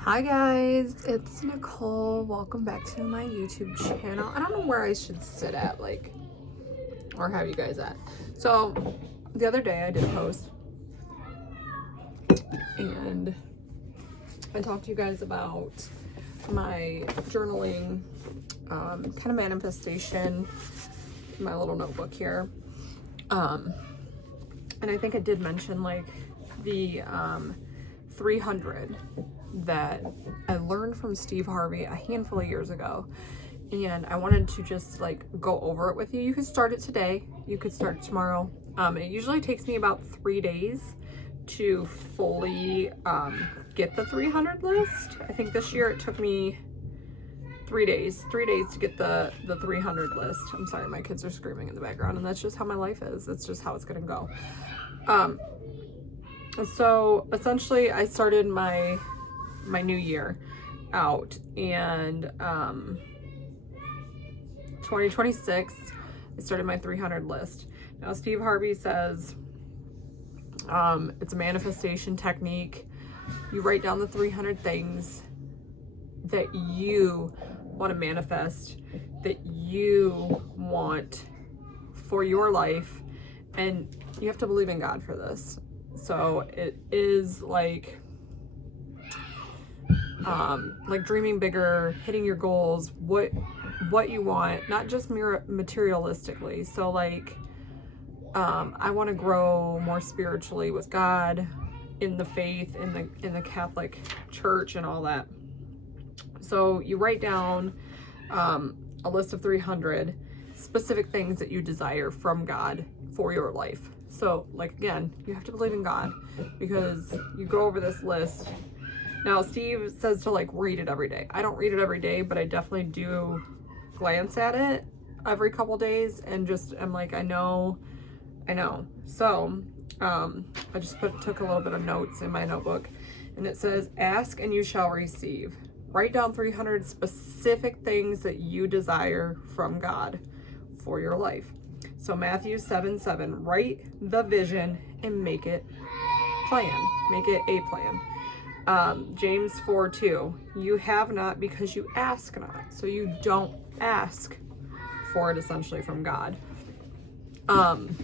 Hi guys, it's Nicole. Welcome back to my YouTube channel. I don't know where I should sit at, like, or have you guys at. So the other day I did a post and I talked to you guys about my journaling kind of manifestation, my little notebook here. And I think I did mention like the 300 that I learned from Steve Harvey a handful of years ago, and I wanted to just like go over it with you. You could start it today, you could start it tomorrow. It usually takes me about 3 days to fully get the 300 list. I think this year it took me 3 days to get the 300 list. I'm sorry, my kids are screaming in the background, and that's just how my life is. It's just how it's gonna go. So essentially I started my new year out, and 2026 I started my 300 list. Now Steve Harvey says it's a manifestation technique. You write down the 300 things that you want to manifest, that you want for your life, and you have to believe in God for this. So it is like dreaming bigger, hitting your goals, what you want, not just materialistically. So like I want to grow more spiritually with God, in the faith, in the Catholic Church and all that. So you write down a list of 300 specific things that you desire from God for your life. So like, again, you have to believe in God, because you go over this list. Now Steve says to like read it every day. I don't read it every day, but I definitely do glance at it every couple days and just, I'm like, I know. So I just took a little bit of notes in my notebook, and it says, ask and you shall receive. Write down 300 specific things that you desire from God for your life. So Matthew 7:7, write the vision and make it a plan. James 4:2, you have not because you ask not. So you don't ask for it essentially from God. I'm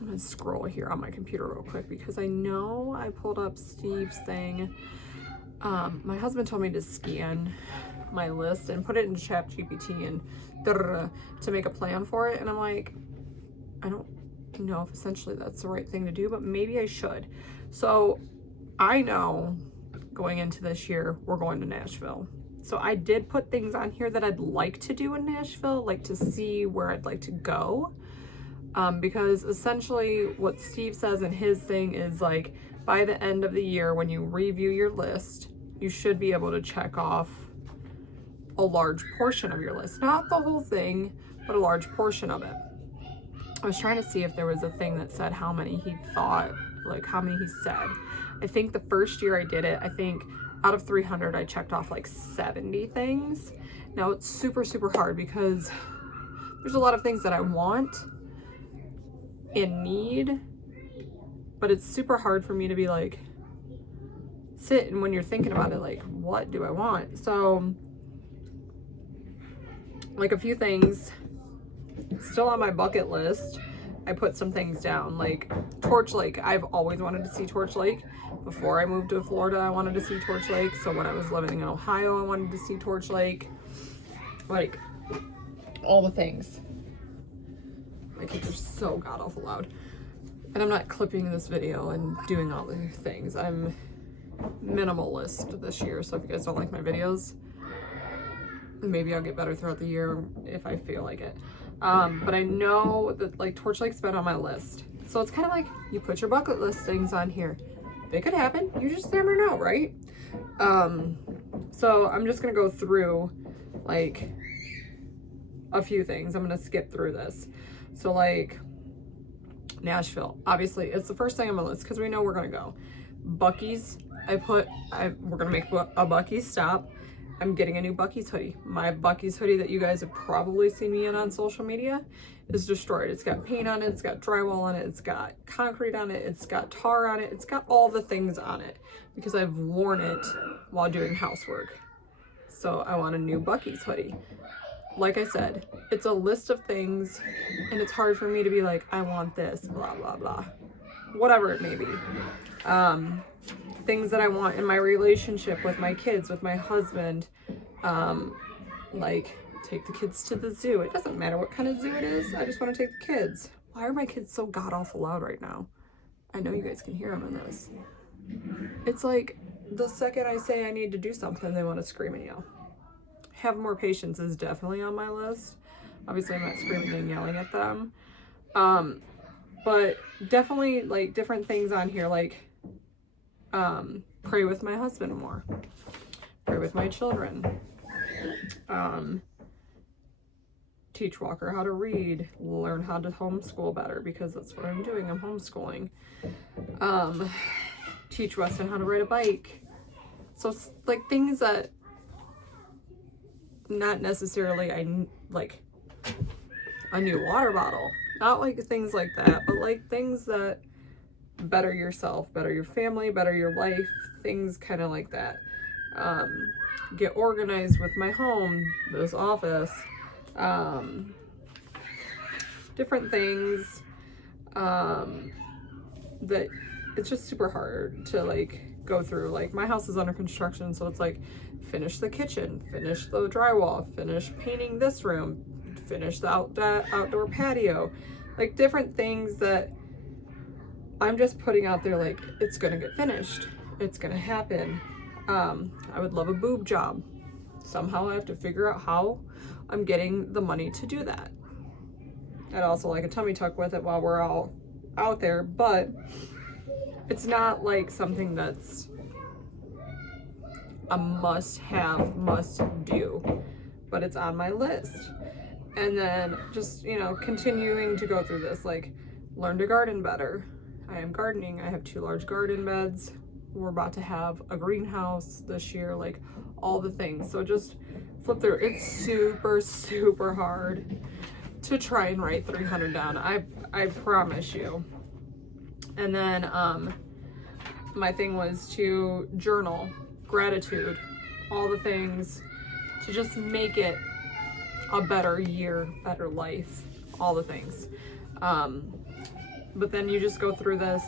gonna scroll here on my computer real quick because I know I pulled up Steve's thing. My husband told me to scan my list and put it in ChatGPT and to make a plan for it, and I'm like, I don't know if essentially that's the right thing to do, but maybe I should. So I know going into this year we're going to Nashville, so I did put things on here that I'd like to do in Nashville, like to see where I'd like to go, because essentially what Steve says in his thing is like, by the end of the year when you review your list, you should be able to check off a large portion of your list, not the whole thing, but a large portion of it. I was trying to see if there was a thing that said how many he thought, like how many he said. I think the first year I did it, I think out of 300 I checked off like 70 things. Now it's super hard because there's a lot of things that I want and need, but it's super hard for me to be like, sit, and when you're thinking about it, like, what do I want? So like a few things still on my bucket list. I put some things down, like Torch Lake. I've always wanted to see Torch Lake. Before I moved to Florida, I wanted to see Torch Lake. So when I was living in Ohio, I wanted to see Torch Lake. Like, all the things. My kids are so god awful loud. And I'm not clipping this video and doing all the things. I'm minimalist this year, so if you guys don't like my videos, maybe I'll get better throughout the year if I feel like it. But I know that like Torch Lake's been on my list. So it's kind of like, you put your bucket list things on here. They could happen. You just never know, right? So I'm just gonna go through like a few things. I'm gonna skip through this. So like Nashville, obviously it's the first thing on my list because we know we're gonna go. Buc-ee's, we're gonna make a Buc-ee's stop. I'm getting a new Buc-ee's hoodie. My Buc-ee's hoodie that you guys have probably seen me in on social media is destroyed. It's got paint on it, it's got drywall on it, it's got concrete on it, it's got tar on it, it's got all the things on it because I've worn it while doing housework. So I want a new Buc-ee's hoodie. Like I said, it's a list of things, and it's hard for me to be like, I want this, blah, blah, blah. Whatever it may be. Things that I want in my relationship with my kids, with my husband. Like, take the kids to the zoo. It doesn't matter what kind of zoo it is. I just want to take the kids. Why are my kids so god-awful loud right now? I know you guys can hear them in this. It's like, the second I say I need to do something, they want to scream and yell. Have more patience is definitely on my list. Obviously, I'm not screaming and yelling at them. But definitely, like, different things on here, like, pray with my husband more. Pray with my children. Teach Walker how to read. Learn how to homeschool better, because that's what I'm doing. I'm homeschooling. Teach Weston how to ride a bike. So, like, things that not necessarily like a new water bottle, not like things like that, but like things that better yourself, better your family, better your life, things kind of like that. Get organized with my home, this office, different things that it's just super hard to like go through. Like, my house is under construction, so it's like, finish the kitchen, finish the drywall, finish painting this room, finish that outdoor patio, like different things that I'm just putting out there, like, it's gonna get finished, it's gonna happen. I would love a boob job. Somehow I have to figure out how I'm getting the money to do that. I'd also like a tummy tuck with it while we're all out there, but it's not like something that's a must-have, must-do, but it's on my list. And then just, you know, continuing to go through this, like, learn to garden better. I am gardening. I have 2 large garden beds. We're about to have a greenhouse this year, like, all the things. So just flip through. It's super, super hard to try and write 300 down. I promise you. And then my thing was to journal gratitude, all the things, to just make it a better year, better life, all the things. But then you just go through this,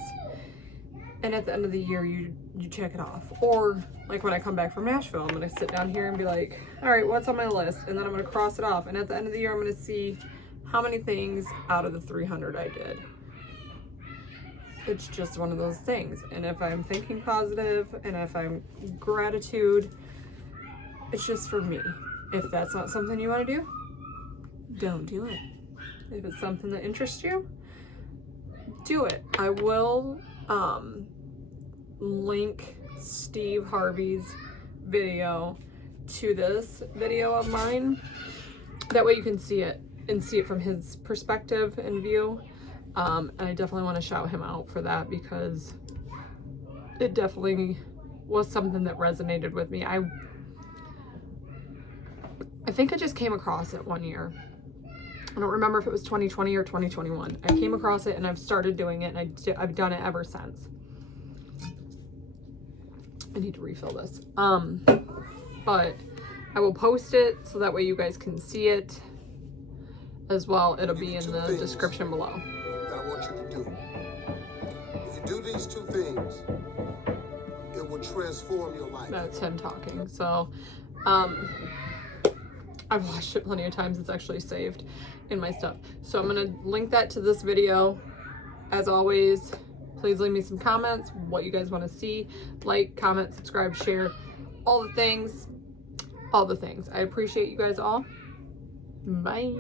and at the end of the year you check it off. Or like when I come back from Nashville, I'm gonna sit down here and be like, all right, what's on my list? And then I'm gonna cross it off, and at the end of the year I'm gonna see how many things out of the 300 I did. It's just one of those things. And if I'm thinking positive, and if I'm gratitude, it's just for me. If that's not something you want to do, don't do it. If it's something that interests you, do it. I will link Steve Harvey's video to this video of mine. That way you can see it and see it from his perspective and view. And I definitely want to shout him out for that, because it definitely was something that resonated with me. I think I just came across it one year. I don't remember if it was 2020 or 2021. I came across it and I've started doing it, and I've done it ever since. I need to refill this. But I will post it so that way you guys can see it as well. It'll be in the description below. That I want you to do. If you do these 2 things, it will transform your life. That's him talking. So, I've watched it plenty of times. It's actually saved in my stuff. So I'm gonna link that to this video. As always, please leave me some comments, what you guys want to see. Like, comment, subscribe, share, all the things. All the things. I appreciate you guys all. Bye.